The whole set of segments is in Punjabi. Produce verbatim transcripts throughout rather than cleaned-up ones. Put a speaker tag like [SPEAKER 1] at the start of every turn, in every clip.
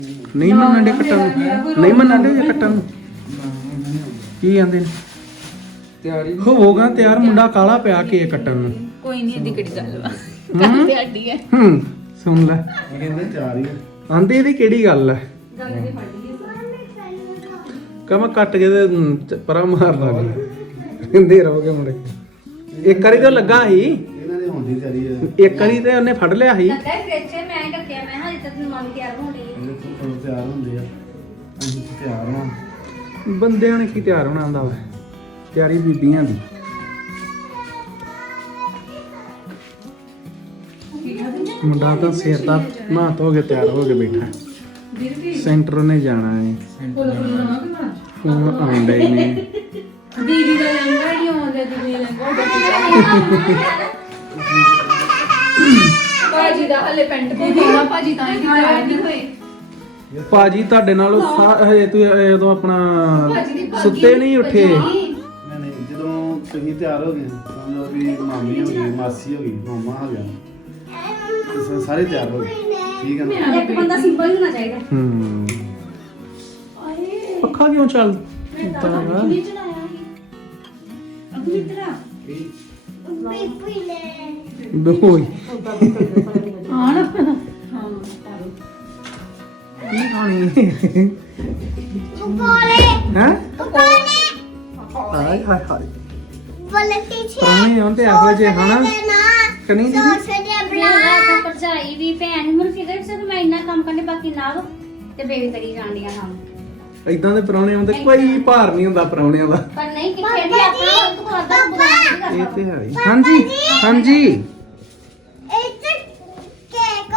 [SPEAKER 1] ਨਹੀਂ ਮੰਨਣ ਦੇ ਕੱਟਣ ਨੂੰ ਨਹੀਂ ਮੰਨਣ ਦੇ ਕੱਟਣ ਨੂੰ ਕੀ ਆਂਦੇ ਨੇ ਤਿਆਰੀ ਹੋਊਗਾ ਤਿਆਰ ਮੁੰਡਾ ਕਾਲਾ ਪਿਆ ਕੇ ਕੱਟਣ ਨੂੰ
[SPEAKER 2] ਕੋਈ ਨਹੀਂ ਇਹਦੀ ਕਿਹੜੀ ਗੱਲ ਵਾ ਗੱਲ ਤੇ ਹੱਡੀ ਹੈ
[SPEAKER 1] ਹੂੰ ਸੁਣ ਲੈ
[SPEAKER 3] ਕਹਿੰਦੇ ਤਿਆਰ ਹੀ
[SPEAKER 1] ਆਂਦੇ ਇਹਦੀ ਕਿਹੜੀ ਗੱਲ ਹੈ ਕਮ ਕੱਟ ਕੇ ਤੇ ਪਰਾਂ ਮਾਰ ਲਾ ਕਹਿੰਦੇ ਰਹੋਗੇ ਮੁੰਡੇ ਇੱਕ ਵਾਰੀ ਤਾਂ ਲੱਗਾ ਸੀ
[SPEAKER 3] ਇਹਨਾਂ ਦੀ ਹੁੰਦੀ ਤਿਆਰੀ ਹੈ
[SPEAKER 1] ਇੱਕ ਵਾਰੀ ਤੇ ਉਹਨੇ ਫੜ ਲਿਆ ਸੀ
[SPEAKER 4] ਲੱਗਾ ਫ੍ਰਿਜ ਮੈਂ ਰੱਖਿਆ ਮੈਂ ਹਾਂ ਜਿੱਦ ਮੰਨ ਤਿਆਰ ਹੋਣੀ ਹੈ
[SPEAKER 3] ਇਹਦੇ ਤੋਂ ਤਿਆਰ ਹੁੰਦੇ ਆ ਅਸੀਂ ਤਾਂ ਤਿਆਰ ਹਾਂ
[SPEAKER 1] ਬੰਦਿਆਂ ਨੇ ਕੀ ਤਿਆਰ ਹੋਣਾ ਹੁੰਦਾ ਵਾ ਤਿਆਰੀ ਬੀਬੀਆਂ ਦੀ ਮੁੰਡਾ ਤਾਂ ਸਿਰ ਦਾ ਨਹਾ ਧੋ ਕੇ ਤਿਆਰ ਹੋ ਕੇ ਬੈਠਾ ਸੈਂਟਰ ਨੇ ਜਾਣਾ ਹੈ ਹੁਣ ਆਉਂਦੇ ਨੇ
[SPEAKER 2] ਦੀਦੀ ਦਾ ਲੰਗਾ ਹੀ ਆਉਂਦਾ ਦੀਦੀ ਲੰਗਾ ਭਾਜੀ ਦਾ ਹਲੇ ਪੈਂਟ ਪਾਉਣਾ ਭਾਜੀ ਤਾਂ ਹੀ ਤਿਆਰ ਨਹੀਂ ਹੋਏ
[SPEAKER 1] ਭਾਜੀ ਤੁਹਾਡੇ ਨਾਲੋਂ ਹਜੇ ਤੂੰ ਜਦੋਂ ਆਪਣਾ ਸੁੱਤੇ ਨਹੀਂ ਉੱਠੇ
[SPEAKER 3] ਨਹੀਂ ਨਹੀਂ ਜਦੋਂ ਤੁਸੀਂ ਤਿਆਰ ਹੋ ਗਏ ਸਮਝੋ ਵੀ ਮਾਮੀ ਹੋ ਗਈ ਮਾਸੀ ਹੋ ਗਈ ਮਾਮਾ ਹੋ ਗਿਆ ਤੇ ਸਾਰੇ ਤਿਆਰ ਹੋ ਗਏ ਠੀਕ ਹੈ ਨਾ
[SPEAKER 4] ਇੱਕ ਬੰਦਾ ਸਿੰਪਲ ਹੀ ਹੋਣਾ ਚਾਹੀਦਾ
[SPEAKER 1] ਹੂੰ ਪੱਖਾ ਕਿਉਂ ਚੱਲ
[SPEAKER 4] ਚਲਾਇਆ ਸੀ ਅਗਲੀ ਤਰ੍ਹਾਂ
[SPEAKER 1] ਦੋਈ
[SPEAKER 2] ਹਾਂ ਨਾ
[SPEAKER 1] ਕੀ ਖਾਣੀ
[SPEAKER 5] ਪਕੌੜੇ
[SPEAKER 1] ਹੈ
[SPEAKER 5] ਪਕੌੜੇ
[SPEAKER 1] ਹਾਏ ਹਾਏ ਹਾਏ
[SPEAKER 5] ਬਲਟੀ ਛੇ
[SPEAKER 1] ਪ੍ਰਾਹੁਣੇ ਆਉਂਦੇ ਇਹੋ ਜਿਹੇ ਹਨਾ ਕਨੀ ਦੀਦੀ
[SPEAKER 5] ਸੋਸੜਿਆ
[SPEAKER 4] ਬਣਾ
[SPEAKER 5] ਬਣਾ
[SPEAKER 4] ਤਾਂ ਭਰਜਾਈ ਵੀ ਭੈਣ ਵੀ ਮੈਨੂੰ ਫਿਕਰ ਸੀ ਕਿ ਮੈਂ ਇੰਨਾ ਕੰਮ ਕਰਨੇ ਬਾਕੀ ਨਾ ਵਾ ਤੇ ਬੇਬੀ ਕਰੀ ਜਾਂਦੀਆਂ ਕੰਮ
[SPEAKER 1] ਇਦਾਂ ਦੇ ਪ੍ਰਾਹੁਣੇ ਆਉਂਦੇ ਕੋਈ ਭਾਰ ਨਹੀਂ ਹੁੰਦਾ ਪ੍ਰਾਹੁਣਿਆਂ ਦਾ
[SPEAKER 4] ਪਰ ਨਹੀਂ ਕਿੱਥੇ ਵੀ ਆਪਣਾ ਹੱਥ ਕਰਦਾ ਬੁਲਾ
[SPEAKER 1] ਇਹ ਤੇ ਹੈ ਹੀ। ਹਾਂਜੀ ਹਾਂਜੀ
[SPEAKER 5] ਇੱਥੇ ਕੇਕ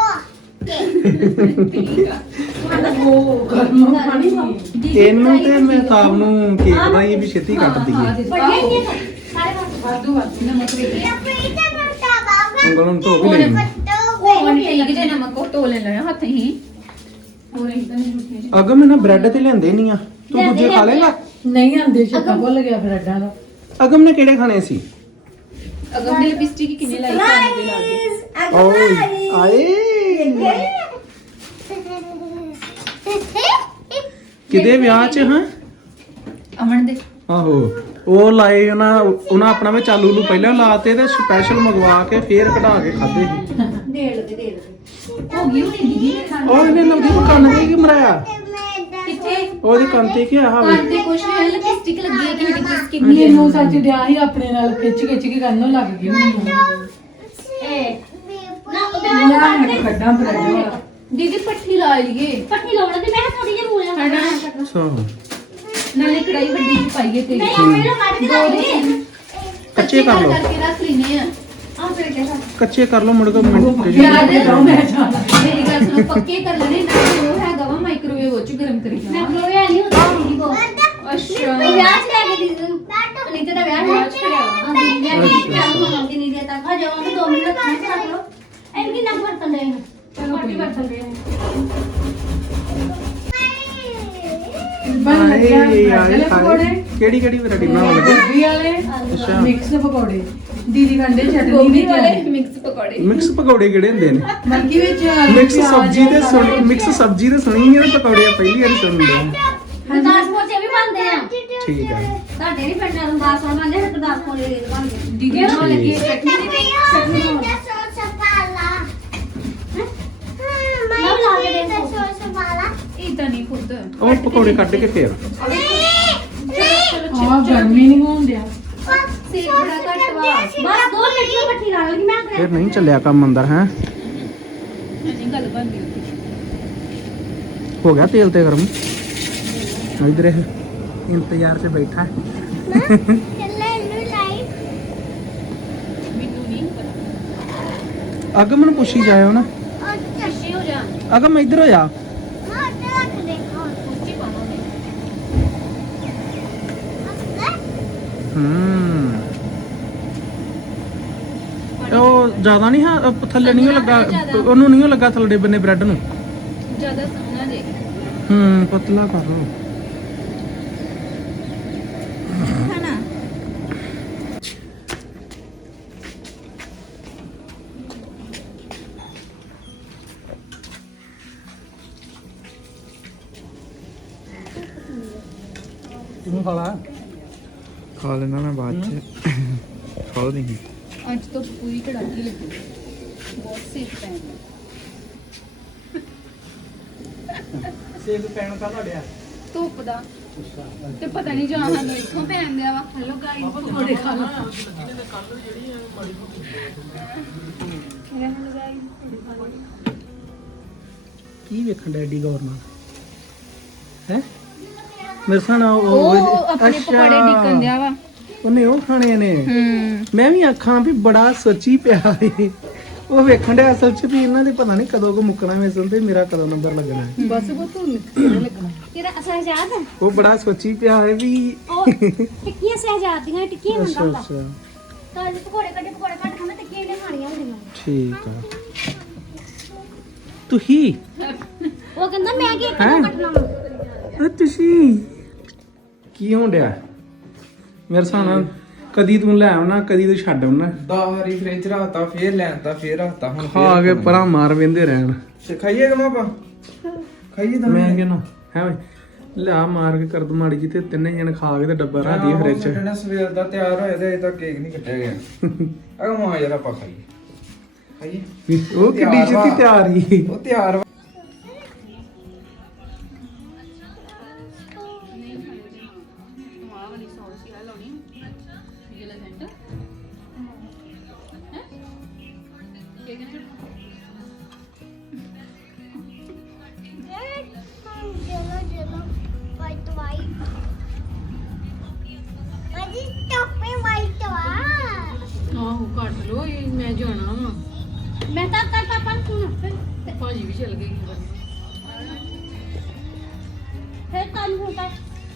[SPEAKER 2] ਉਹ ਗਰਮ ਪਾਣੀ
[SPEAKER 1] ਇਹਨੂੰ ਤੇ ਮਹਿਤਾਬ ਨੂੰ ਕੇਕ ਦਾ ਹੀ ਵੀ ਛੇਤੀ ਕੱਟ ਦਈਏ
[SPEAKER 4] ਬੜੀਆਂ ਹੀ ਨੇ ਸਾਰੇ ਪਾਸੇ
[SPEAKER 2] ਵਾਧੂ ਵਾਧੂ ਨਮਕ ਵੀ
[SPEAKER 5] ਇਹ ਪੀਟਾ ਕਰਤਾ ਬਾਬਾ
[SPEAKER 1] ਉਂਗਲਾਂ ਨੂੰ ਧੋ ਵੀ ਲੈਣੀ
[SPEAKER 5] ਪੱਟੋ
[SPEAKER 2] ਉਹ ਠੀਕ ਜੇ ਨਮਕ ਉਹ ਤੋਲੇ ਲਿਆ ਹੱਥ ਹੀ ਹੋਰ ਇਦਾਂ ਨਹੀਂ ਰੁੱਠੇ
[SPEAKER 1] ਅਗਮ ਇਹਨਾਂ ਬ੍ਰੈਡ ਤੇ ਲੈਂਦੇ ਨਹੀਂ ਆ ਤੂੰ ਦੂਜੇ ਖਾ ਲੇਗਾ
[SPEAKER 6] ਨਹੀਂ ਆਂਦੇ ਛੱਤਾ ਭੁੱਲ ਗਿਆ ਫਿਰ ਅੱਡਾਂ ਦਾ
[SPEAKER 1] ਅਗਮ ਨੇ ਕਿਹੜੇ ਖਾਣੇ ਸੀ
[SPEAKER 2] ਅਗਮ ਦੀ ਲਿਪਸਟਿਕ ਕਿੰਨੇ ਲਾਈ ਪਾਣੀ ਦੇ ਲਾਗੇ
[SPEAKER 1] ਓਏ ਆਏ ਕਿਦੇ ਵਿਆਹ ਚ ਹਾਂ
[SPEAKER 2] ਅਮਨ ਦੇ
[SPEAKER 1] ਆਹੋ ਉਹ ਲਾਏ ਉਹਨਾਂ ਉਹਨਾਂ ਆਪਣਾ ਵਿੱਚ ਆਲੂ ਨੂੰ ਪਹਿਲਾਂ ਲਾਤੇ ਤੇ ਸਪੈਸ਼ਲ ਮੰਗਵਾ ਕੇ ਫੇਰ ਕਢਾ ਕੇ ਖਾਦੇ ਸੀ
[SPEAKER 4] ਦੇ ਲੋ ਦੇ ਲੋ
[SPEAKER 2] ਹੋ ਗਈ ਹੋਣੀ ਦੀਦੀ ਨੇ ਖਾਣੀ
[SPEAKER 1] ਉਹ ਇਹਨੇ ਨਵਦੀਪ ਕੰਨ ਤੇ ਕੀ ਮਰਾਇਆ
[SPEAKER 2] ਕਿੱਥੇ
[SPEAKER 1] ਉਹਦੇ ਕੰਨ ਤੇ ਕੀ ਆ ਵੇ
[SPEAKER 2] ਕੰਨ ਤੇ ਕੁਛ ਨਹੀਂ ਲਿਪਸਟਿਕ ਲੱਗੀ ਹੈ ਕਿ ਮੇਰੀ ਕਿਸ ਕਿੰਨੀ
[SPEAKER 6] ਮੈਨੂੰ ਸੱਚ ਡਿਆ ਸੀ ਆਪਣੇ ਨਾਲ ਖਿੱਚ ਖਿੱਚ ਕੇ ਕੰਨੋਂ ਲੱਗ ਗਈ ਮੈਨੂੰ
[SPEAKER 4] ਇਹ ਨਾ
[SPEAKER 6] ਮੈਂ
[SPEAKER 4] ਉਹਦੇ
[SPEAKER 6] ਕੱਢਾਂ ਬ੍ਰੈਡ ਵਾਲਾ
[SPEAKER 2] ਦੀਦੀ ਪੱਠੀ ਲਾ ਲਈਏ
[SPEAKER 4] ਪੱਟੀ ਲਾਉਣਾ ਤੇ ਮੈਂ ਥੋੜੀ ਜਿਹੀ ਮੂਲਿਆਂ
[SPEAKER 2] ਹਨਾ।
[SPEAKER 1] ਅੱਛਾ
[SPEAKER 2] ਨਾਲੇ ਕੜਾਈ ਵੱਡੀ ਜਿਹੀ ਪਾਈਏ ਤੇ
[SPEAKER 4] ਨਹੀਂ ਆ ਮੇਰੇ ਕੱਢ ਕੇ ਲਾ ਦੇ
[SPEAKER 1] ਕੱਚੇ ਕਰ ਲਓ
[SPEAKER 2] ਕਰਕੇ ਰੱਖ ਲੈਨੇ ਆ
[SPEAKER 4] ਆ ਫਿਰ ਕਿਹਦਾ
[SPEAKER 1] ਕੱਚੇ ਕਰ ਲਓ ਮੁੜ ਕੇ ਮਿੰਟ
[SPEAKER 6] ਯਾਦ ਦੇ ਦੋ ਮੈਂ ਜਾਣਾ
[SPEAKER 2] ਮੇਰੀ ਗੱਲ ਸੁਣੋ ਪੱਕੇ ਕਰ ਲੈਣੇ ਨਾ ਉਹ ਹੈਗਾ ਵਾ ਮਾਈਕ੍ਰੋਵੇਵ ਉਹ ਚ ਗਰਮ ਕਰੀ
[SPEAKER 4] ਮੈਂ
[SPEAKER 2] ਜਾਵਾਂ
[SPEAKER 4] ਖਲੋਇਆ ਨਹੀਂ ਹੁੰਦਾ ਦੀਦੀ ਕੋ
[SPEAKER 2] ਅੱਛਾ
[SPEAKER 4] ਮੈਂ ਵਿਆਹ ਚ ਲੈ ਕੇ ਦੀਦੀ ਨੂੰ ਨਹੀਂ ਤੇ ਤਾਂ ਵਿਆਹ ਵਿਆਹ ਚ ਕਰਿਆ ਆ ਦੀਦੀ ਲੈ ਕੇ ਵਿਆਹ ਨੂੰ ਮੰਗਦੀ ਨਹੀਂ ਦੇ ਤੱਕ ਆ ਜਾਵਾਂਗੇ ਦੋ ਮਿੰਟ ਖਾਣੇ ਚ ਰੱਖ ਲਓ ਐਂ ਕਿ ਨਾ ਵਰਤਨ ਦੇ ਚਲੋ ਪੱਟੀ ਵਰਤਨ ਦੇ
[SPEAKER 6] ਬਣ ਲੱਗਿਆ
[SPEAKER 1] ਆਏ ਆਏ
[SPEAKER 6] ਬ੍ਰੈਡ ਪਕੌੜੇ
[SPEAKER 1] ਕਿਹੜੀ ਕਿਹੜੀ ਵੈਰਾਈਟੀ ਬਣਾਉਣ ਲੱਗੇ
[SPEAKER 6] ਗੋਭੀ ਵਾਲੇ
[SPEAKER 1] ਅੱਛਾ
[SPEAKER 6] ਮਿਕਸ ਪਕੌੜੇ ਦੀਦੀ ਕਹਿੰਦੇ ਚਟਨੀ
[SPEAKER 2] ਗੋਭੀ
[SPEAKER 6] ਵੀ
[SPEAKER 2] ਵਾਲੇ
[SPEAKER 6] ਤਿਆਰ
[SPEAKER 2] ਮਿਕਸ ਪਕੌੜੇ
[SPEAKER 1] ਮਿਕਸ ਪਕੌੜੇ ਕਿਹੜੇ ਹੁੰਦੇ ਨੇ
[SPEAKER 6] ਮਲਕੀ ਵਿੱਚ ਆਲੂ,
[SPEAKER 1] ਮਿਕਸ
[SPEAKER 6] ਪਿਆਜ਼,
[SPEAKER 1] ਸਬਜ਼ੀ ਤੇ ਸੁਣੀ
[SPEAKER 6] ਕਾਲਾ
[SPEAKER 1] ਮਿਕਸ ਸਬਜ਼ੀ ਤੇ ਸੁਣੀ ਹੈ ਪਕੌੜੇ ਪਹਿਲੀ ਵਾਰੀ ਸੁਣਦੇ ਆ
[SPEAKER 4] ਗੁਰਦਾਸਪੁਰ ਚ ਵੀ ਬਣਦੇ ਆ
[SPEAKER 1] ਠੀਕ ਹੈ
[SPEAKER 4] ਤੁਹਾਡੇ ਨਹੀਂ ਪਿੰਡ ਨਾਲ ਗੁਰਦਾਸਪੁਰ ਬਣਦੇ ਫਿਰ ਗੁਰਦਾਸਪੁਰ ਦੇ ਰੇਲ ਬਣਦੇ
[SPEAKER 2] ਦੀਦੀ ਨਾਲ ਲੱਗੀ ਹੈ ਚਟਨੀ ਦੀ
[SPEAKER 4] ਚਟਨੀ ਬਣਾਉਣੀ।
[SPEAKER 5] ਸੋਸ ਪਾਲਾ
[SPEAKER 4] ਮੈਂ ਲਾ ਕੇ ਦੇ
[SPEAKER 5] ਸੋਸ ਪਾਲਾ
[SPEAKER 2] ਇਹ ਤਾਂ ਨਹੀਂ ਖੁਦ
[SPEAKER 1] ਉਹ ਪਕੌੜੇ ਕੱਢ ਕੇ ਫੇਰ
[SPEAKER 6] ਆਹ ਗਰਮੀ ਨਹੀਂ ਹੋਣ ਡਿਆ
[SPEAKER 2] ਸੇਕ ਬੜਾ ਘੱਟ ਵਾ
[SPEAKER 4] ਬਸ ਦੋ ਮਿੰਟ ਦੀ ਪੱਟੀ ਲਾ ਲਗੀ ਮੈਂ
[SPEAKER 1] ਫਿਰ ਨਹੀਂ ਚੱਲਿਆ ਕੰਮ ਅੰਦਰ ਹੈ
[SPEAKER 2] ਅਜੇ ਗੱਲ ਬਣਦੀ ਉੱਥੇ
[SPEAKER 1] ਹੋ ਗਿਆ ਤੇਲ ਤੇ ਗਰਮ ਇਧਰ ਇਹ ਇੰਤਜ਼ਾਰ 'ਚ ਬੈਠਾ
[SPEAKER 5] ਚੱਲੇ ਨੂੰ ਲਾਈ
[SPEAKER 2] ਮੈਨੂੰ ਨਹੀਂ ਪਤਾ
[SPEAKER 1] ਅਗਮ ਨੂੰ ਪੁੱਛੀ ਜਾਇਓ ਨਾ
[SPEAKER 5] ਉਹ
[SPEAKER 2] ਅੱਛੇ ਹੋ ਜਾ
[SPEAKER 1] ਅਗਮ ਇੱਧਰ ਹੋ ਜਾ
[SPEAKER 5] ਮਾਂ ਰੱਖ ਦੇ
[SPEAKER 2] ਉੱਚੀ ਪਾਵਾਂਗੇ
[SPEAKER 1] ਹੂੰ ਉਹ ਜ਼ਿਆਦਾ ਨਹੀਂ ਹਾਂ ਅਹ ਥੱਲੇ ਨਹੀਂ ਉਹ ਲੱਗਾ ਉਹਨੂੰ ਨਹੀਂ ਉਹ ਲੱਗਾ ਥੱਲੇ ਬੰਨੇ ਬ੍ਰੈਡ ਨੂੰ
[SPEAKER 2] ਜ਼ਿਆਦਾ ਸੋਹਣਾ ਦੇ
[SPEAKER 1] ਹੂੰ ਪਤਲਾ ਕਰ ਲਓ
[SPEAKER 2] ਹਨਾ
[SPEAKER 1] ਤੂੰ ਖਾ ਲਾ
[SPEAKER 7] ਖਾ ਲੈਣਾ ਮੈਂ ਬਾਅਦ ਚ ਖਾਓ ਨਹੀਂ
[SPEAKER 2] ਅੱਜ ਤੋਂ ਪੂਰੀ ਕੜਾਕੀ ਲੱਗੀ ਬਹੁਤ ਸੇਕ ਪੈਣ
[SPEAKER 1] ਸੇਬ ਪੈਣ ਕਾ ਤੁਹਾਡਿਆ
[SPEAKER 2] ਧੁੱਪ ਦਾ ਤੇ ਪਤਾ ਨਹੀਂ ਜਾਂ ਸਾਨੂੰ ਇੱਥੋਂ ਪੈਣ ਦਿਆ ਵਾ ਹੈਲੋ ਗਾਈਸ ਪਕੌੜੇ ਖਾ ਲਓ
[SPEAKER 1] ਕੀ ਵੇਖਣ ਡੈਡੀ ਗੌਰ ਨਾਲ ਹੈ ਮੇਰੇ ਸਾਨਾ
[SPEAKER 2] ਉਹ ਆਪਣੇ ਪਕੌੜੇ ਡਿੱਕਣ ਦਿਆ ਵਾ
[SPEAKER 1] ਉਹਨੇ ਉਹ ਖਾਣੇ ਨੇ
[SPEAKER 2] ਹੂੰ
[SPEAKER 1] ਮੈਂ ਵੀ ਆਖਾਂ ਵੀ ਬੜਾ ਸੱਚੀ ਪਿਆ ਏ ਉਹ ਵੇਖਣ ਡਿਆ ਅਸਲ ਚ ਵੀ ਇਹਨਾਂ ਦੇ ਪਤਾ ਨਹੀਂ ਕਦੋਂ ਕੋ ਮੁੱਕਣਾ ਵੇਸਣ ਤੇ ਮੇਰਾ ਕਦੋਂ ਨੰਬਰ ਲੱਗਣਾ ਹੈ।
[SPEAKER 6] ਬਸ ਉਹ ਤੋਂ ਲੱਗਣਾ
[SPEAKER 4] ਤੇਰਾ ਸਹਿਜਾਦ
[SPEAKER 1] ਉਹ ਬੜਾ ਸੋਚੀ ਪਿਆ ਹੈ ਵੀ
[SPEAKER 4] ਉਹ ਟਿੱਕੀਆਂ ਸਹਿਜਾਦ ਦੀਆਂ ਟਿੱਕੀਆਂ ਮੰਗਾ
[SPEAKER 1] ਅੱਛਾ
[SPEAKER 4] ਹੁੰਦਾ
[SPEAKER 1] ਅੱਛਾ
[SPEAKER 4] ਤਾਂ ਜੇ ਪਕੌੜੇ ਕੱਢੇ ਪਕੌੜੇ ਕੱਢ ਖਾਣੇ ਟਿੱਕੀਆਂ ਇਹਨੇ ਖਾਣੀਆਂ ਹੁੰਦੀਆਂ
[SPEAKER 1] ਠੀਕ ਆ ਤੁਸੀਂ
[SPEAKER 4] ਉਹ ਕਹਿੰਦਾ ਮੈਂ ਕੀ
[SPEAKER 1] ਹੈਂ?
[SPEAKER 4] ਕਿਉਂ ਕੱਟਣਾ ਵਾ
[SPEAKER 1] ਆ ਤੁਸੀਂ ਕੀ ਹੋਣ ਡਿਆ ਮੇਰੇ ਸਾਨਾ ਕਦੀ ਤੂੰ ਲੈ ਆਉਣਾ ਕਦੀ ਤੂੰ ਛੱਡ ਆਉਣਾ
[SPEAKER 7] ਦਸ ਵਾਰੀ ਫ੍ਰਿਜ ਰੱਖਤਾ ਫੇਰ ਲੈਣਤਾ ਫੇਰ ਰੱਖਤਾ ਹੁਣ
[SPEAKER 1] ਖਾ ਕੇ ਪਰਾਂ ਮਾਰ ਵੇਂਦੇ ਰਹਿਣ
[SPEAKER 7] ਤੇ ਖਾਈਏ ਕਿ ਮਾਪਾ ਖਾਈਏ ਤਾਂ
[SPEAKER 1] ਮੈਂ ਕਹਿੰਦਾ ਹੈ ਓਏ ਲਿਆ ਮਾਰ ਕੇ ਕਰ ਦੂ ਮਾੜੀ ਜੀ ਤੇ ਤਿੰਨੇ ਜਣ ਖਾ ਕੇ ਤੇ ਡੱਬਾ ਰੱਖ ਦੀ ਫ੍ਰਿਜ ਚ
[SPEAKER 7] ਨਾ ਸਵੇਰ ਦਾ ਤਿਆਰ ਹੋਇਆ ਤੇ ਅਜੇ ਤੱਕ ਕੇਕ ਨਹੀਂ ਕੱਟਿਆ ਗਿਆ ਅਗਾ ਮਾਂ ਯਾਰ ਆਪਾਂ ਖਾਈਏ ਖਾਈਏ
[SPEAKER 1] ਵੀ ਉਹ ਕਿੱਡੀ ਛੇਤੀ ਤਿਆਰ ਹੀ
[SPEAKER 7] ਉਹ ਤਿਆਰ ਵਾ।
[SPEAKER 2] ਆਹ ਵਾਲੀ ਸੌਸ ਹੀ ਆ ਲਾਉਣੀ ਇਹ ਲੈ ਸੈਂਟਰ ਹੈ ਕੀ ਕਹਿੰਦੇ
[SPEAKER 5] ਚਲੋ ਚਲੋ ਵਾਈਟ ਵਾਈਟ ਅਜੀ ਟੋਪੇ ਵਾਈਟ ਵਾ
[SPEAKER 6] ਆਹੋ ਕੱਟ ਲੋ ਇਹ ਮੈਂ ਜਾਣਾ ਵਾ
[SPEAKER 4] ਮੈਂ ਤਾਂ ਕਰ ਪਾਪਾ ਨੂੰ
[SPEAKER 6] ਤੇ ਭਾਜੀ ਵੀ ਚਲ ਗਈ
[SPEAKER 4] ਫਿਰ ਕੱਲ ਹੁੰਦਾ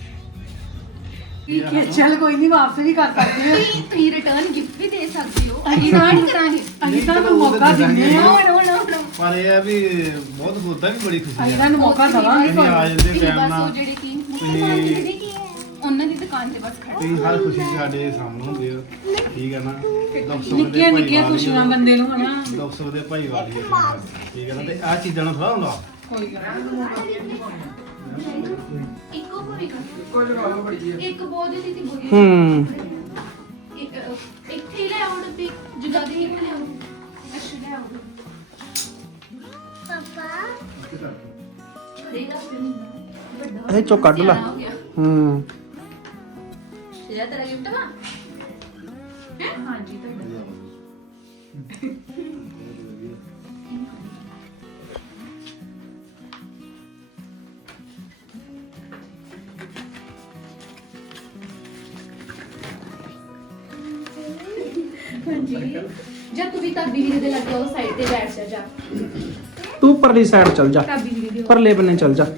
[SPEAKER 6] ਠੀਕ ਹੈ ਚੱਲ ਕੋਈ ਨਹੀਂ ਵਾਪਸ ਵੀ ਕਰ ਸਕਦੇ
[SPEAKER 2] ਤੁਸੀਂ ਤੁਸੀਂ ਰਿਟਰਨ ਗਿਫਟ ਵੀ ਦੇ ਸਕਦੇ ਹੋ ਅਸੀਂ ਨਾ ਨਹੀਂ ਕਰਾਂਗੇ
[SPEAKER 6] ਅਸੀਂ ਤੁਹਾਨੂੰ ਮੌਕਾ ਦਿੰਦੇ ਆ
[SPEAKER 2] ਹੁਣ ਹੁਣ ਹੁਣ
[SPEAKER 3] ਪਰ ਇਹ ਆ ਵੀ ਬਹੁਤ ਹੁੰਦਾ ਵੀ ਬੜੀ ਖੁਸ਼ੀ
[SPEAKER 6] ਅਸੀਂ
[SPEAKER 3] ਆ
[SPEAKER 6] ਤੁਹਾਨੂੰ ਮੌਕਾ ਦਵਾਂਗੇ
[SPEAKER 3] ਤੁਸੀਂ ਆ ਜਾਂਦੇ
[SPEAKER 2] ਤੁਸੀਂ
[SPEAKER 3] ਟਾਈਮ
[SPEAKER 2] ਬਸ ਉਹ
[SPEAKER 3] ਨਾਲ
[SPEAKER 2] ਜਿਹੜੇ ਕੀ
[SPEAKER 3] ਤੁਸੀਂ
[SPEAKER 2] ਉਹਨਾਂ ਦੀ ਦੁਕਾਨ ਤੇ ਬਸ ਖੜੇ
[SPEAKER 3] ਤੁਸੀਂ ਹਰ ਖੁਸ਼ੀ ਸਾਡੇ ਸਾਹਮਣੇ ਹੁੰਦੇ ਹੋ ਠੀਕ ਹੈ ਨਾ ਦੁੱਖ ਸੁੱਖ ਦੇ
[SPEAKER 6] ਨਿੱਕੀਆਂ ਨਿੱਕੀਆਂ
[SPEAKER 3] ਭਾਈ
[SPEAKER 6] ਖੁਸ਼ੀਆਂ ਬੰਦੇ ਨੂੰ ਹਨਾ
[SPEAKER 3] ਦੁੱਖ ਸੁੱਖ ਦੇ ਭਾਈ ਵਾਲੀ ਹੈ ਠੀਕ ਹੈ ਨਾ ਤੇ ਆ ਚੀਜ਼ਾਂ ਨਾਲ ਥੋੜਾ ਹੁੰਦਾ
[SPEAKER 6] ਕੋਈ ਗੱਲ ਨੀ।
[SPEAKER 2] ਇੱਕੋ ਪੂਰੀ ਕਰ ਇੱਕ ਬਹੁਤ ਜਿਹੀ ਸੀ ਬੁਰੀ
[SPEAKER 1] ਹੂੰ
[SPEAKER 2] ਇੱਕ ਇੱਥੇ ਹੀ ਲੈ ਆਉਂ ਡੱਬੀ ਜਗਾ ਦੇ ਇੱਥੇ ਲੈ ਆਉਂ ਅੱਛਾ ਲੈ ਆਉਂ
[SPEAKER 5] ਪਾਪਾ
[SPEAKER 2] ਦੇਗਾ ਫਿਰ
[SPEAKER 1] ਇਹ ਚੋਂ ਕੱਢ ਲਾ ਹੂੰ
[SPEAKER 2] ਇਹ ਤੇਰਾ ਗਿਫਟ ਵਾ ਹੈਂ? ਹਾਂਜੀ ਤੁਹਾਡਾ ਹਾਂਜੀ ਜਦ ਤੂੰ ਵੀ ਤਾਬੀ ਵੀਰੇ ਦੇ ਲੱਗੇ ਉਹ ਸਾਈਡ ਤੇ ਬੈਠ ਜਾ ਜਾ
[SPEAKER 1] ਤੂੰ ਪਰਲੀ ਸਾਈਡ ਚੱਲ ਜਾ
[SPEAKER 2] ਤਾਬੀ ਵੀਰੇ ਦੇ
[SPEAKER 1] ਪਰਲੇ ਬੰਨੇ ਚੱਲ ਜਾ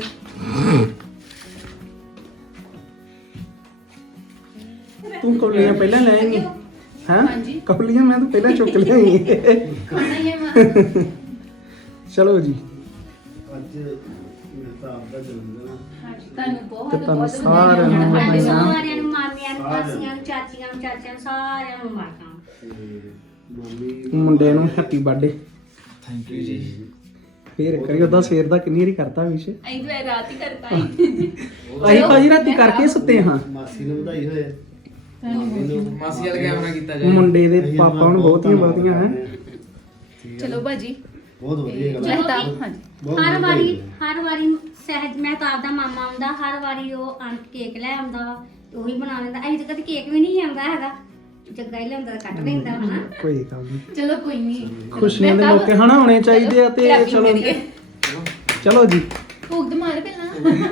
[SPEAKER 1] ਤੂੰ ਕੌਲੀਆਂ ਪਹਿਲਾਂ ਲੈ ਆਈ ਹੈ
[SPEAKER 2] ਹਾਂਜੀ।
[SPEAKER 1] ਕੌਲੀਆਂ ਮੈਂ ਤਾਂ ਪਹਿਲਾਂ ਚੁੱਕ ਲਿਆਈ
[SPEAKER 2] ਖਾਣਾ ਹੀ ਹੈ ਮਾਂ
[SPEAKER 1] ਚਲੋ ਜੀ
[SPEAKER 3] ਅੱਜ ਮੇਰਾ ਤਾਂ ਆਪਦਾ ਜਨਮ ਦਿਨ ਆ
[SPEAKER 2] ਹਾਂਜੀ ਤੁਹਾਨੂੰ ਬਹੁਤ
[SPEAKER 1] ਤੇ ਤੁਹਾਨੂੰ
[SPEAKER 2] ਬਹੁਤ
[SPEAKER 1] ਸਾਰਿਆਂ ਨੂੰ
[SPEAKER 2] ਵਧਾਈਆਂ।
[SPEAKER 4] ਸਾਡੇ
[SPEAKER 1] ਵਧਾਈਆਂ।
[SPEAKER 4] ਸਾਰਿਆਂ ਨੂੰ ਮਾਮਿਆਂ ਨੂੰ ਮਾਸੀਆਂ ਨੂੰ ਚਾਚੀਆਂ ਨੂੰ ਚਾਚਿਆਂ ਨੂੰ ਸਾਰਿਆਂ ਨੂੰ ਮੁਬਾਰਕਾਂ
[SPEAKER 3] ਤੇ ਮੰਮੀ
[SPEAKER 1] ਮੁੰਡੇ ਨੂੰ ਹੈਪੀ ਬਰਥਡੇ
[SPEAKER 7] ਥੈਂਕ ਯੂ ਜੀ
[SPEAKER 1] ਫੇਰ ਕਰੀ ਉਹਦਾ ਸਵੇਰ ਦਾ ਕਿੰਨੀ ਵਾਰੀ ਕਰਤਾ ਵਿਸ਼
[SPEAKER 2] ਅਸੀਂ ਤਾਂ ਰਾਤ ਹੀ ਕਰ ਪਾਈ
[SPEAKER 1] ਅਸੀਂ ਭਾਜੀ ਰਾਤੀ ਕਰਕੇ ਸੁੱਤੇ ਹਾਂ
[SPEAKER 3] ਮਾਸੀ ਨੂੰ ਵਧਾਈ ਹੋਏ
[SPEAKER 7] ਮਾਸੀ ਵਾਲਾ ਕੈਮਰਾ ਕੀਤਾ ਜਾਏ
[SPEAKER 1] ਮੁੰਡੇ ਦੇ ਪਾਪਾ ਨੂੰ ਬਹੁਤੀਆਂ ਬਹੁਤੀਆਂ ਹੈ
[SPEAKER 2] ਚਲੋ ਬਾਜੀ
[SPEAKER 3] ਬਹੁਤ ਵਧੀਆ ਗੱਲ
[SPEAKER 2] ਮੈਂ
[SPEAKER 3] ਹੈ
[SPEAKER 2] ਤਾਂ ਹਾਂਜੀ
[SPEAKER 3] ਬਹੁਤ
[SPEAKER 4] ਹਰ
[SPEAKER 3] ਵਧੀਆ
[SPEAKER 4] ਵਾਰੀ
[SPEAKER 3] ਗੱਲ ਹੈ।
[SPEAKER 4] ਹਰ ਵਾਰੀ ਸਹਿਜ ਮਹਿਤਾਬ ਦਾ ਮਾਮਾ ਆਉਂਦਾ ਹਰ ਵਾਰੀ ਉਹ ਆਂ ਕੇਕ ਲੈ ਆਉਂਦਾ ਵਾ, ਤੇ ਉਹੀ ਬਣਾ ਲੈਂਦਾ ਅਸੀਂ ਤਾਂ ਕਦੇ ਕੇਕ ਵੀ ਨਹੀਂ ਆਉਂਦਾ ਹੈਗਾ ਜੱਗਾ ਹੀ ਲਿਆਉਂਦਾ ਕੱਟ ਲੈਂਦਾ ਹਨਾ
[SPEAKER 1] ਕੋਈ ਗੱਲ ਨਹੀਂ
[SPEAKER 2] ਚਲੋ ਕੋਈ ਨਹੀਂ
[SPEAKER 1] ਖੁਸ਼ੀਆਂ ਦੇ ਮੌਕੇ ਹਨਾ ਹੋਣੇ ਚਾਹੀਦੇ ਆ ਤੇ ਚਲੋ ਚਲੋ ਜੀ
[SPEAKER 2] ਭੂਖ ਤੇ ਮਾਰ ਪਹਿਲਾਂ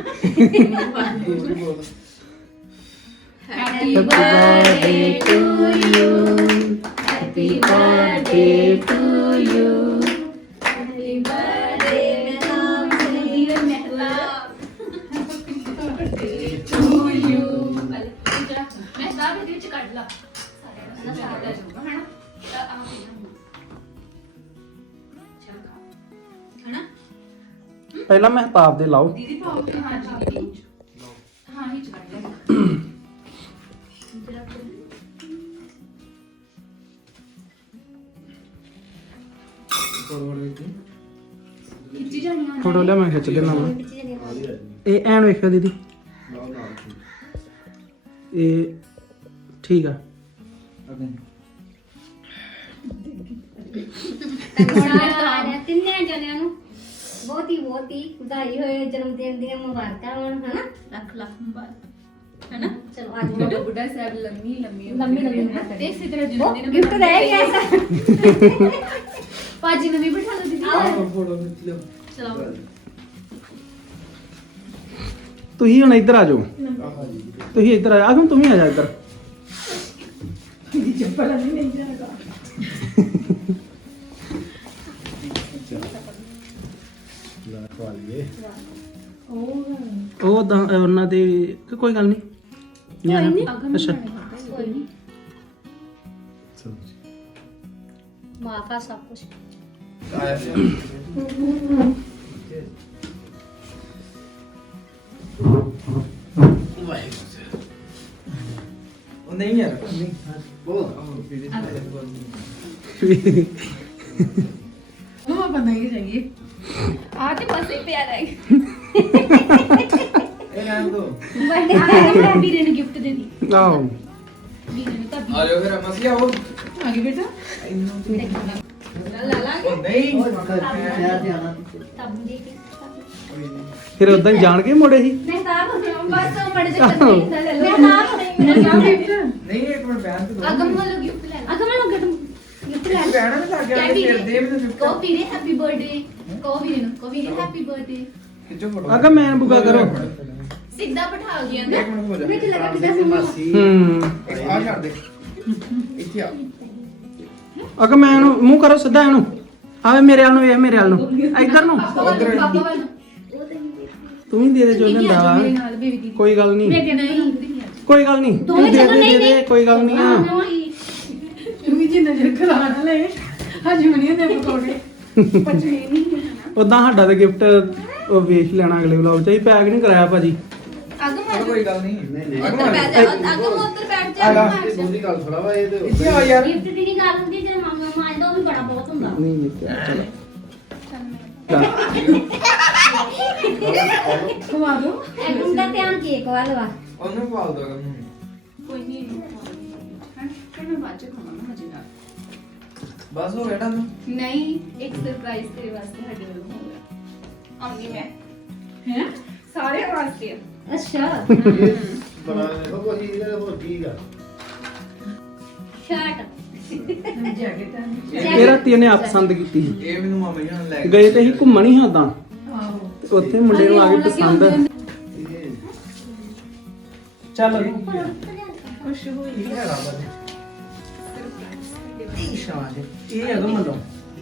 [SPEAKER 1] happy birthday to you happy birthday to you
[SPEAKER 2] happy birthday Mehtab ji Mehtab to you Mehtab ਇਹਦੇ ਵਿੱਚ ਕੱਢ ਲਾ ਸਾਰਾ ਸਾਰਾ ਜਾਊਗਾ ਹਨਾ ਤਾਂ ਆ ਚੱਲ ਖਾ ਹਨਾ
[SPEAKER 1] ਪਹਿਲਾਂ ਮਹਿਤਾਬ ਦੇ ਲਾਓ
[SPEAKER 2] ਦੀਦੀ ਪਾਓ ਹਾਂਜੀ ਹਾਂ ਹੀ ਕੱਢ ਲੈ ਖਿੱਚੀ ਜਾਣੀ ਆ
[SPEAKER 1] ਫੋਟੋ ਲਿਆ ਮੈਂ ਖਿੱਚ ਦੇਣਾ ਵਾ।
[SPEAKER 3] ਵਧੀਆ ਜੀ।
[SPEAKER 1] ਇਹ ਐਨ ਵੇਖਿਓ ਦੀਦੀ
[SPEAKER 3] ਨਾਲ ਨਾਲ
[SPEAKER 1] ਇਹ ਠੀਕ ਆ
[SPEAKER 4] ਸਾਰਿਆਂ ਤਿੰਨੇ ਜਣਿਆਂ ਨੂੰ ਬਹੁਤ ਹੀ ਬਹੁਤ ਹੀ ਵਧਾਈ ਹੋਏ ਜਨਮ ਦਿਨ ਦੀਆਂ ਮੁਬਾਰਕਾਂ ਹੋਣ ਹਨਾ।
[SPEAKER 2] ਲੱਖ ਲੱਖ ਮੁਬਾਰਕ ਹੈਨਾ।
[SPEAKER 4] ਚਲੋ ਅੱਜ
[SPEAKER 2] ਬੁੱਢਾ ਬੁੱਢਾ ਸਾਹਿਬ ਲੰਮੀ ਲੰਮੀ
[SPEAKER 4] ਲੰਮੀ ਲੰਮੀ ਉਮਰ
[SPEAKER 2] ਤੇ ਇਸੇ ਤਰ੍ਹਾਂ ਜਨਮ ਦਿਨ
[SPEAKER 4] ਗਿਫਟ ਰਹਿ ਗਿਆ ਸਾ
[SPEAKER 2] ਪਾਜੀ ਨੂੰ ਵੀ ਬਿਠਾ ਲਓ ਦੀਦੀ ਚਲੋ
[SPEAKER 1] ਤੁਸੀਂ ਹੁਣ ਇੱਧਰ ਆ ਜਾਓ ਤੁਸੀਂ ਇੱਧਰ ਆ ਜਾਓ ਆਗਮ ਤੂੰ ਵੀ ਆ ਜਾ ਇੱਧਰ
[SPEAKER 3] ਲਾ ਖਵਾ ਲਈਏ
[SPEAKER 1] ਉਹ ਤਾਂ ਉਹਨਾਂ ਦੇ ਕਿ ਕੋਈ ਗੱਲ ਨਹੀਂ ਨਿਆਣਾ ਅੱਛਾ
[SPEAKER 4] ਕੋਈ ਨਹੀਂ
[SPEAKER 3] ਚਲੋ ਜੀ।
[SPEAKER 4] ਮਾਫਾ ਸਭ ਕੁਝ
[SPEAKER 7] ਆਇਆ ਉਹ ਨਹੀਂ ਯਾਰ ਨਹੀਂ
[SPEAKER 3] ਬੋਲ
[SPEAKER 6] ਉਹ ਬੰਦਾ ਹੀ ਜਾਈਏ
[SPEAKER 2] ਆ ਤੇ ਬਸ ਇਹ ਪਿਆਰਾ ਹੈ
[SPEAKER 7] ਇਹ ਨਾਮ ਦੋ
[SPEAKER 4] ਬਰਥਡੇ
[SPEAKER 2] ਆ ਵੀਰੇ ਨੂੰ ਗਿਫਟ ਦੇ ਦੀ
[SPEAKER 1] ਆਓ
[SPEAKER 2] ਵੀਰੇ ਨੂੰ ਤਾਂ
[SPEAKER 7] ਆ ਜਾਓ ਫਿਰ ਮਸੀ ਆਓ
[SPEAKER 6] ਆ ਗਈ ਬੇਟਾ
[SPEAKER 2] ਲਾ ਲਾਂਗੇ
[SPEAKER 7] ਉਹ ਨਹੀਂ
[SPEAKER 4] ਤਬ ਦੇ ਕੇ
[SPEAKER 1] ਫਿਰ ਉਦਾਂ ਹੀ ਜਾਣ ਕੇ ਮੋੜੇ ਸੀ
[SPEAKER 4] ਮਹਿਤਾਬ
[SPEAKER 2] ਬਸ ਉਹ ਬੜੇ ਚੱਕਰ ਨਹੀਂ ਲੈ ਲਓ
[SPEAKER 4] ਮਹਿਤਾਬ
[SPEAKER 6] ਮੈਂ ਜਾ ਗਿਫਟ
[SPEAKER 7] ਨਹੀਂ ਇੱਕ ਮਿੰਟ ਬਿਆਨ ਤੇ ਦੋ
[SPEAKER 2] ਅਗਮ ਵੱਲੋਂ ਗਿਫਟ ਲੈ ਲਓ
[SPEAKER 4] ਅਗਮ ਨੂੰ ਗਿਫਟ ਗਿਫਟ ਲੈ
[SPEAKER 7] ਇੱਕ ਬਿਆਨ ਤੇ ਲੱਗ ਗਿਆ
[SPEAKER 2] ਕਹਿ
[SPEAKER 7] ਫਿਰ
[SPEAKER 2] ਵੀਰੇ
[SPEAKER 7] ਦੇ ਮੈਨੂੰ
[SPEAKER 2] ਕੋ ਵੀਰੇ ਹੈਪੀ ਬਰਥਡੇ ਕੋ ਵੀਰੇ ਨੂੰ ਕੋ ਵੀਰੇ ਹੈਪੀ ਬਰਥਡੇ
[SPEAKER 7] ਖਿੱਚੋ ਫੋਟੋ
[SPEAKER 1] ਅਗਮ ਮੈਂ ਬੁਗਾ ਕਰੋ
[SPEAKER 2] ਸਿੱਧਾ ਬਿਠਾ ਗਿਆ
[SPEAKER 7] ਇੱਕ ਮਿੰਟ ਹੋ ਜਾ
[SPEAKER 4] ਵਿੱਚ ਲਗਾ ਕੇ
[SPEAKER 3] ਰਾਮਦੇ ਦੀ ਮਾਸੀ
[SPEAKER 1] ਹੂੰ
[SPEAKER 7] ਇੱਕ ਆ ਛੱਡ ਦੇ ਇੱਥੇ ਆ
[SPEAKER 1] ਅਗਮ ਮੈਂ ਇਹਨੂੰ ਮੂੰਹ ਕਰੋ ਸਿੱਧਾ ਇਹਨੂੰ ਆਵੇ ਮੇਰੇ ਵੱਲ ਨੂੰ ਵੇਖ ਮੇਰੇ ਵੱਲ ਨੂੰ ਇੱਧਰ ਨੂੰ
[SPEAKER 7] ਉਧਰ
[SPEAKER 2] ਪਾਪਾ ਵੱਲ
[SPEAKER 1] ਤੂੰ ਵੀ ਦੇ ਦੇ ਜੋ
[SPEAKER 2] ਮੇਰੇ
[SPEAKER 1] ਲੈਂਦਾ
[SPEAKER 2] ਨਾਲ ਬੇਬੀ ਦੀ
[SPEAKER 1] ਕੋਈ ਗੱਲ ਨਹੀਂ
[SPEAKER 4] ਦੇ ਦੇ ਨਹੀਂ
[SPEAKER 1] ਕੋਈ ਗੱਲ ਨਹੀਂ
[SPEAKER 4] ਦੋਵੇਂ
[SPEAKER 1] ਤੂੰ ਦੇ
[SPEAKER 4] ਚਲੋ
[SPEAKER 1] ਦੇ
[SPEAKER 4] ਨਹੀਂ
[SPEAKER 1] ਦੇ ਦੇ
[SPEAKER 4] ਨਹੀਂ
[SPEAKER 1] ਕੋਈ ਗੱਲ ਨਹੀਂ ਆ
[SPEAKER 6] ਤੂੰ ਵੀ ਜਿੰਨਾ ਚਿਰ ਖਲਾ ਨਾ ਲੈ ਹਜੇ ਮਨੀ ਦੇ ਪਕੌੜੇ ਪਚੇ ਨਹੀਂ
[SPEAKER 1] ਉਦਾਂ ਸਾਡਾ ਤੇ ਗਿਫਟ ਉਹ ਵੇਖ ਲੈਣਾ ਅਗਲੇ ਵਲੌਗ ਚ ਹੀ ਪੈਕ ਨਹੀਂ ਕਰਾਇਆ ਭਾਜੀ
[SPEAKER 2] ਅਗਮ ਆ
[SPEAKER 7] ਚਲੋ ਕੋਈ ਗੱਲ ਨਹੀਂ
[SPEAKER 3] ਨਹੀਂ ਨਹੀਂ
[SPEAKER 2] ਉੱਧਰ ਬੈਠ ਜਾ ਅਗਮ ਉੱਧਰ ਬੈਠ ਜਾ
[SPEAKER 7] ਆ
[SPEAKER 3] ਇਹ ਦੂਜੀ ਗੱਲ ਥੋੜਾ ਵਾ ਇਹ ਤੇ
[SPEAKER 7] ਇੱਥੇ ਆ ਯਾਰ
[SPEAKER 4] ਗਿਫਟ ਦੀ ਨਹੀਂ ਗੱਲ ਹੁੰਦੀ ਜੇ ਮਾਮਾ ਮਾਂਜਦਾ ਉਹ ਵੀ ਬੜਾ ਬਹੁਤ ਹੁੰਦਾ
[SPEAKER 1] ਨਹੀਂ ਨਹੀਂ ਚਲੋ
[SPEAKER 6] ਖਵਾ ਦੋ
[SPEAKER 4] ਐਕਮ ਦਾ ਧਿਆਨ ਕੇਕ ਵੱਲ ਵਾ
[SPEAKER 7] ਉਹਨੂੰ ਪਾਲ ਦੋ ਅਗਮ ਨੂੰ
[SPEAKER 2] ਕੋਈ ਨਹੀਂ ਹਾਂ ਫਿਰ ਮੈਂ ਬਾਅਦ ਚ ਖਾਵਾਂਗਾ ਹਜੇ ਨਾਲ
[SPEAKER 7] ਬਸ ਹੋ ਗਿਆ ਨਾ
[SPEAKER 2] ਨਹੀਂ ਇੱਕ ਸਰਪ੍ਰਾਈਜ਼ ਤੇਰੇ ਵਾਸਤੇ ਸਾਡੇ ਵੱਲੋਂ ਹੋਊਗਾ ਆਉਂਗੀ ਮੈਂ
[SPEAKER 6] ਹੈ
[SPEAKER 2] ਸਾਰੇ ਵਾਸਤੇ
[SPEAKER 4] ਅੱਛਾ
[SPEAKER 3] ਇਹ ਬੜਾ ਦੇਖੋ ਕੋਈ ਇਹਦੇ ਹੋਰ ਕੀ ਆ
[SPEAKER 4] ਸ਼ਰਟ
[SPEAKER 6] ਜੈਕਟ
[SPEAKER 1] ਇਹ ਰਾਤੀ ਇਹਨੇ ਆਪ ਪਸੰਦ ਕੀਤੀ ਸੀ।
[SPEAKER 7] ਇਹ ਮੈਨੂੰ ਮਾਮਾ ਜੀ ਨਾਲ ਲੈ
[SPEAKER 1] ਗਏ ਤੇ ਹੀ ਘੁੰਮਣ ਹੀ ਉਦਾਂ
[SPEAKER 6] ਆਹੋ
[SPEAKER 1] ਤੇ ਉੱਥੇ ਮੁੰਡੇ ਨੂੰ ਆ ਕੇ ਪਸੰਦ
[SPEAKER 3] ਇਹ
[SPEAKER 1] ਚੱਲ
[SPEAKER 2] ਖੁਸ਼ ਹੋਈ
[SPEAKER 1] ਸ਼ਾਬਾਸ਼ ਇਹ ਹੈਗਾ ਮੰਨੋ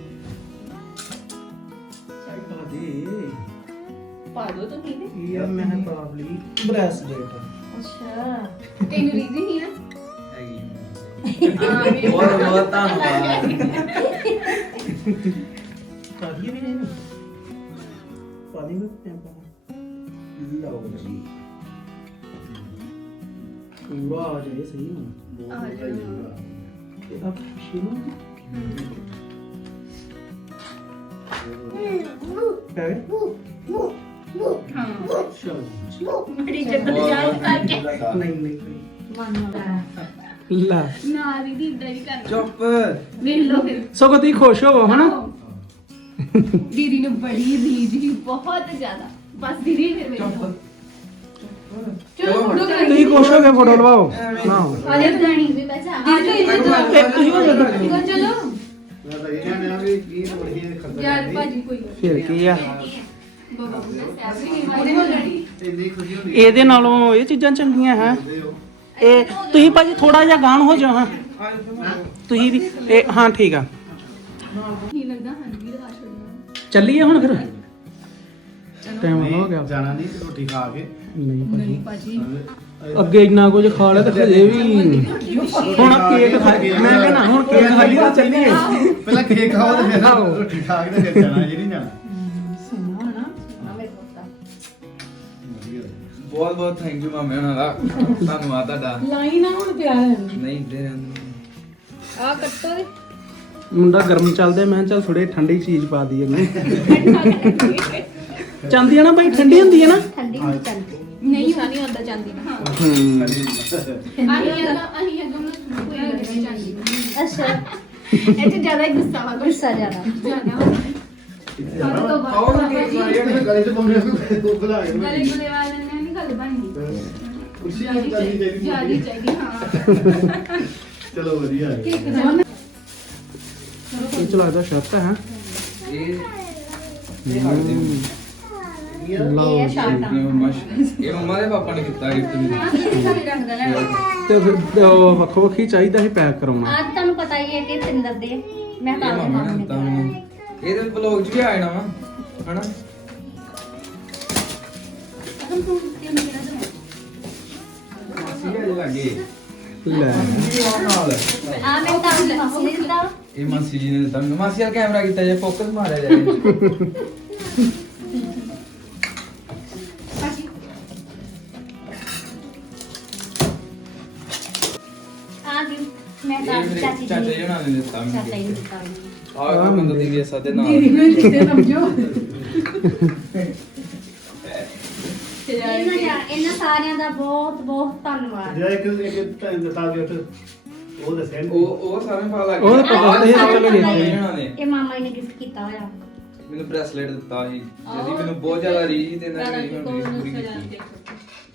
[SPEAKER 1] ਦੇ
[SPEAKER 2] ਪਾ ਦੋ ਤੂੰ ਕੀ ਨੇ
[SPEAKER 1] ਇਹ ਮੈਂ ਪ੍ਰੋਬਬਲੀ ਬ੍ਰੈਸਲੇਟ
[SPEAKER 4] ਅੱਛਾ
[SPEAKER 2] ਤੈਨੂੰ ਰੀਜ਼ਨ ਹੀ ਨਾ
[SPEAKER 7] ਬਹੁਤ ਬਹੁਤ ਧੰਨਵਾਦ
[SPEAKER 1] ਕਾਦੀ ਵੀ ਨਹੀਂ ਪਾਣੀ ਵਿੱਚ ਟੈਂਪਾ ਲਓ ਜੀ ਪੂਰਾ ਆ ਜਾਏ ਸਹੀ ਨਾ
[SPEAKER 2] ਆ ਜਾਓ
[SPEAKER 1] ਤੇ ਆਪ ਸ਼ੁਰੂ ਪੈ ਗਏ
[SPEAKER 2] ਹਾਂ
[SPEAKER 1] ਚਲੋ
[SPEAKER 2] ਬੜੀ ਜੱਦੋ ਜਹਿਦ ਕਰਕੇ
[SPEAKER 1] ਨਹੀਂ ਨਹੀਂ
[SPEAKER 4] ਮੰਨਦਾ
[SPEAKER 1] ਲਾ
[SPEAKER 2] ਨਾ ਦੀਦੀ ਇਦਾਂ ਨਹੀਂ ਕਰਨਾ
[SPEAKER 7] ਚੁੱਪ
[SPEAKER 2] ਵੇਖ ਲਓ ਫਿਰ
[SPEAKER 1] ਸਗੋਂ ਤੁਸੀਂ ਖੁਸ਼ ਹੋਵੋ ਹਨਾ
[SPEAKER 2] ਦੀਦੀ ਨੂੰ ਬੜੀ ਰੀਝ ਹੀ ਬਹੁਤ ਜ਼ਿਆਦਾ ਬਸ ਦੀਦੀ ਫਿਰ ਵੇਖ ਲਓ ਚਲੋ ਫੋਟੋ
[SPEAKER 1] ਤੁਸੀਂ ਖੁਸ਼ ਹੋ ਕੇ ਫੋਟੋ ਲਵਾਓ ਨਾ
[SPEAKER 2] ਆ ਜਾ ਤੂੰ ਵੀ ਬਚਾ ਆ ਜਾ
[SPEAKER 1] ਇਹ ਤੁਸੀਂ ਹੋ ਜਾਓ
[SPEAKER 2] ਚਲੋ
[SPEAKER 3] ਮੈਂ ਤਾਂ ਇਹ ਕਹਿੰਦਾ ਵੀ ਕੀ ਥੋੜੀ ਜਿਹੀ ਖਤਰ
[SPEAKER 2] ਯਾਰ ਭਾਜੀ ਕੋਈ
[SPEAKER 1] ਫਿਰ ਕੀ ਆ
[SPEAKER 2] ਬਾਬਾ ਬੁੱਢਾ ਸਾਹਿਬ ਵੀ ਮਾਰੇ ਹੋ ਲੜੀ
[SPEAKER 3] ਇੰਨੀ ਖੁਸ਼ੀ ਹੁੰਦੀ
[SPEAKER 1] ਇਹਦੇ ਨਾਲੋਂ ਇਹ ਚੀਜ਼ਾਂ ਚੰਗੀਆਂ ਹੈ
[SPEAKER 3] ਹੈ ਉਹ
[SPEAKER 1] ਇਹ ਤੁਸੀਂ ਭਾਜੀ ਥੋੜਾ ਜਿਹਾ ਗਾਣ ਹੋ ਜਾਓ ਹਾਂ ਤੁਸੀਂ ਵੀ ਇਹ ਹਾਂ ਠੀਕ ਆ
[SPEAKER 2] ਕੀ ਲੱਗਦਾ ਹਾਂ ਵੀ ਲਗਾ ਛੱਡਣਾ
[SPEAKER 1] ਚੱਲੀਏ ਹੁਣ ਫਿਰ ਟਾਈਮ ਹੋ ਗਿਆ
[SPEAKER 3] ਜਾਣਾ ਨਹੀਂ ਤੇ ਰੋਟੀ ਖਾ ਕੇ
[SPEAKER 1] ਨਹੀਂ ਭਾਜੀ
[SPEAKER 2] ਭਾਜੀ
[SPEAKER 1] ਅੱਗੇ ਇੰਨਾ ਕੁਝ ਖਾ ਲਿਆ ਤੇ ਹਜੇ ਵੀ ਹੁਣ ਕੇਕ ਖਾਈ ਮੈਂ ਕਹਿੰਦਾ ਹੁਣ ਕੇਕ ਖਾਈ ਤਾਂ ਚੱਲੀਏ
[SPEAKER 3] ਪਹਿਲਾਂ ਕੇਕ ਖਾਓ ਤੇ ਫਿਰ ਰੋਟੀ ਖਾ ਕੇ ਤੇ ਫਿਰ ਜਾਣਾ ਜੀ ਨਹੀਂ ਜਾਣਾ
[SPEAKER 6] ਸੁਣਾ ਨਾ
[SPEAKER 7] ਬਹੁਤ ਬਹੁਤ ਥੈਂਕ ਯੂ ਮਾਮੇ ਉਹਨਾਂ ਦਾ ਧੰਨਵਾਦ ਤੁਹਾਡਾ
[SPEAKER 6] ਲਾਈ ਨਾ ਹੁਣ ਪਿਆਰ
[SPEAKER 7] ਨਹੀਂ ਦੇ ਰਹਿੰਦੇ
[SPEAKER 2] ਆ ਕੱਟੋ ਦੇ
[SPEAKER 1] ਮੁੰਡਾ ਗਰਮ ਚੱਲਦਾ ਮੈਂ ਚੱਲ ਥੋੜੇ ਠੰਡੀ ਚੀਜ਼ ਪਾ ਦਈਏ ਇਹਨੂੰ ਚਾਂਦੀ ਆ ਨਾ ਭਾਈ ਠੰਡੀ ਹੁੰਦੀ ਹੈ ਨਾ
[SPEAKER 4] ਠੰਡੀ ਨਹੀਂ ਚੱਲਦੀ
[SPEAKER 2] ਨਹੀਂ ਨਹੀਂ ਹੁੰਦਾ ਜਾਂਦੀ ਹਾਂ
[SPEAKER 1] ਹੂੰ
[SPEAKER 2] ਅਸੀਂ ਅਗਮ ਅਸੀਂ ਅਗਮ ਨੂੰ ਕੋਈ ਨਹੀਂ ਜਾਂਦੀ
[SPEAKER 4] ਅੱਛਾ
[SPEAKER 2] ਇਹ ਤੇ ਜ਼ਿਆਦਾ ਹੀ ਗੁੱਸਾ ਵਾ
[SPEAKER 4] ਗੁੱਸਾ ਜ਼ਿਆਦਾ
[SPEAKER 2] ਜ਼ਿਆਦਾ ਹੱਦ ਤੋਂ
[SPEAKER 7] ਆਓ
[SPEAKER 2] ਬਾਅਦ
[SPEAKER 7] ਨਾ
[SPEAKER 2] ਬਾਬਾ
[SPEAKER 7] ਕੇਕ
[SPEAKER 2] ਜੀ
[SPEAKER 3] ਗਲੇ ਚ ਪਾਉਣੇ ਤੂੰ ਬੁਲਾ ਕੇ
[SPEAKER 2] ਗਲੇ ਗੁਲੇ ਵਾਲੇ ਨੇ ਨਹੀਂ ਗੱਲ ਬਣਨੀ
[SPEAKER 3] ਖੁਸ਼ੀ
[SPEAKER 2] ਜਿਆਦੀ
[SPEAKER 3] ਕਰਨੀ
[SPEAKER 2] ਜਿਆਦੀ
[SPEAKER 3] ਚਾਹੀਦੀ
[SPEAKER 2] ਚਾਹੀਦੀ ਹਾਂ
[SPEAKER 3] ਚਲੋ ਵਧੀਆ ਹੈ
[SPEAKER 1] ਇਹ ਚ ਲੱਗਦਾ ਸ਼ਰਤ ਹੈ
[SPEAKER 7] ਇਹ ਇਹ ਹੱਥ
[SPEAKER 1] ਲਓ
[SPEAKER 4] ਇਹ ਸ਼ਾਰਟ
[SPEAKER 7] ਇਹ ਮੰਮਾ ਇਹ ਮੰਮਾ ਦੇ ਪਾਪਾ ਨੇ ਕੀਤਾ ਗਿਫਟ ਵੀ
[SPEAKER 1] ਤੇ ਫਿਰ ਉਹ ਵੱਖੋ ਵੱਖੀ ਚਾਹੀਦਾ ਸੀ ਪੈਕ ਕਰਾਉਣਾ
[SPEAKER 4] ਅੱਜ ਤੁਹਾਨੂੰ ਪਤਾ ਹੀ ਹੈ ਕਿ ਸਿੰਦਰ ਦੇ ਮੈਂ
[SPEAKER 7] ਇਹ
[SPEAKER 4] ਤਾਂ ਦੇ
[SPEAKER 7] ਮੰਮਾ
[SPEAKER 4] ਮਾਮੇ
[SPEAKER 7] ਨੇ
[SPEAKER 4] ਨੇ
[SPEAKER 7] ਦਿੱਤਾ ਮੈਨੂੰ ਇਹਦੇ ਵਲੌਗ 'ਚ ਵੀ ਆ ਜਾਣਾ ਵਾ ਹਨਾ
[SPEAKER 4] ਅਗਮ ਤੂੰ ਕਿਉਂ ਨਹੀਂ ਕਿਹੜਾ
[SPEAKER 7] ਮਾਸੀ ਆ ਲੱਗੇ
[SPEAKER 1] ਲੈ
[SPEAKER 7] ਇਹ ਆ ਨਾਲ
[SPEAKER 4] ਆ ਮੈਂ ਤਾਂ ਦੀ ਮਾਸੀ ਨੇ ਦਿੱਤਾ ਵਾ।
[SPEAKER 7] ਇਹ ਮਾਸੀ ਜੀ ਨੇ ਦਿੱਤਾ ਮੈਨੂੰ ਮਾਸੀ ਦਾ ਕੈਮਰਾ ਕੀਤਾ ਜੇ ਫੋਕਸ ਮਾਰਿਆ ਜਾਏ
[SPEAKER 4] ਆ ਗਈ ਮੈਂ ਤਾਂ
[SPEAKER 7] ਇਹ ਮੇਰੇ
[SPEAKER 4] ਚਾਚੀ
[SPEAKER 7] ਚਾਚਾ
[SPEAKER 4] ਜੀ
[SPEAKER 7] ਜੀ ਉਹਨਾਂ ਨੇ ਦਿੱਤਾ
[SPEAKER 4] ਚਾਚਾ ਜੀ
[SPEAKER 7] ਮੈਨੂੰ
[SPEAKER 4] ਨੇ ਦਿੱਤਾ ਵਾ।
[SPEAKER 7] ਆਹ ਕੋ ਬੰਦਾ ਦੀ ਸਾਡੇ ਨਾਲ
[SPEAKER 6] ਦੀਦੀ ਨੂੰ ਦਿੱਤੇ ਸਮਝੋ
[SPEAKER 4] ਇਹਨਾਂ ਦਾ ਇਹਨਾਂ ਸਾਰਿਆਂ ਦਾ ਬਹੁਤ ਬਹੁਤ ਧੰਨਵਾਦ
[SPEAKER 3] ਜਿਹੜਾ ਇੱਕ ਇੱਕ ਟਾਈਮ ਦਿੱਤਾ ਗਿਫਟ ਉਹ ਦੱਸਿਆ ਨੀ।
[SPEAKER 7] ਉਹ ਉਹ ਸਾਰੇ ਪਾ ਲੱਗ
[SPEAKER 1] ਉਹ ਤਾਂ ਪਤਾ
[SPEAKER 4] ਆਹ
[SPEAKER 1] ਨਹੀਂ
[SPEAKER 4] ਸਾਰਿਆਂ
[SPEAKER 1] ਚਲੋ
[SPEAKER 4] ਦਾ
[SPEAKER 1] ਜੀ
[SPEAKER 7] ਇਹਨਾਂ ਨੇ
[SPEAKER 4] ਇਹ ਮਾਮਾ ਜੀ ਨੇ ਗਿਫਟ ਕੀਤਾ ਹੋਇਆ
[SPEAKER 7] ਮੈਨੂੰ ਬ੍ਰੈਸਲੇਟ ਦਿੱਤਾ ਸੀ ਜਿਹਦੀ ਮੈਨੂੰ ਬਹੁਤ ਜ਼ਿਆਦਾ ਰੀਝ ਤੇ ਇਹਨਾਂ ਨੇ ਰੀਝ ਪੂਰੀ ਕੀਤੀ